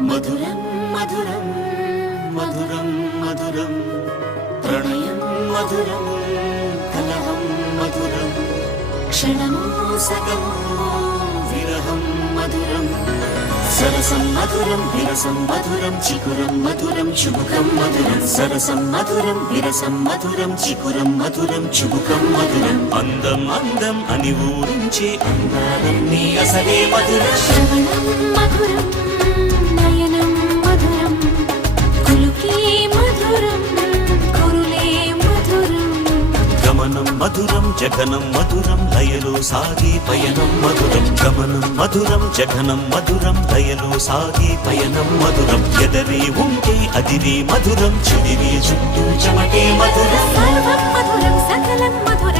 మధురం మధురం మధురం మధురం ప్రణయం మధురం కలహం మధురం క్షణమో సగమో విరహం మధురం సరసం మధురం విరసం మధురం చికురం మధురం చుబుకం మధురం సరసం మధురం విరసం మధురం చికురం మధురం చుబుకం మధురం అందం అందం అని ఊరించే అందాలన్నీ అసలే మధురం శ్రవణం మధురం నయనం మధురం కులుకే మధురం కురులే మధురం గమనం మధురం జగనం మధురం లయలో సాగే పయనం మధురం గమనం మధురం జగనం మధురం లయలో సాగే పయనం మధురం ఎదరే ఉంటే అదిరే మధురం చెదిరే చుట్టూ చెమటే మధురం సర్వం మధురం సకలం మధురం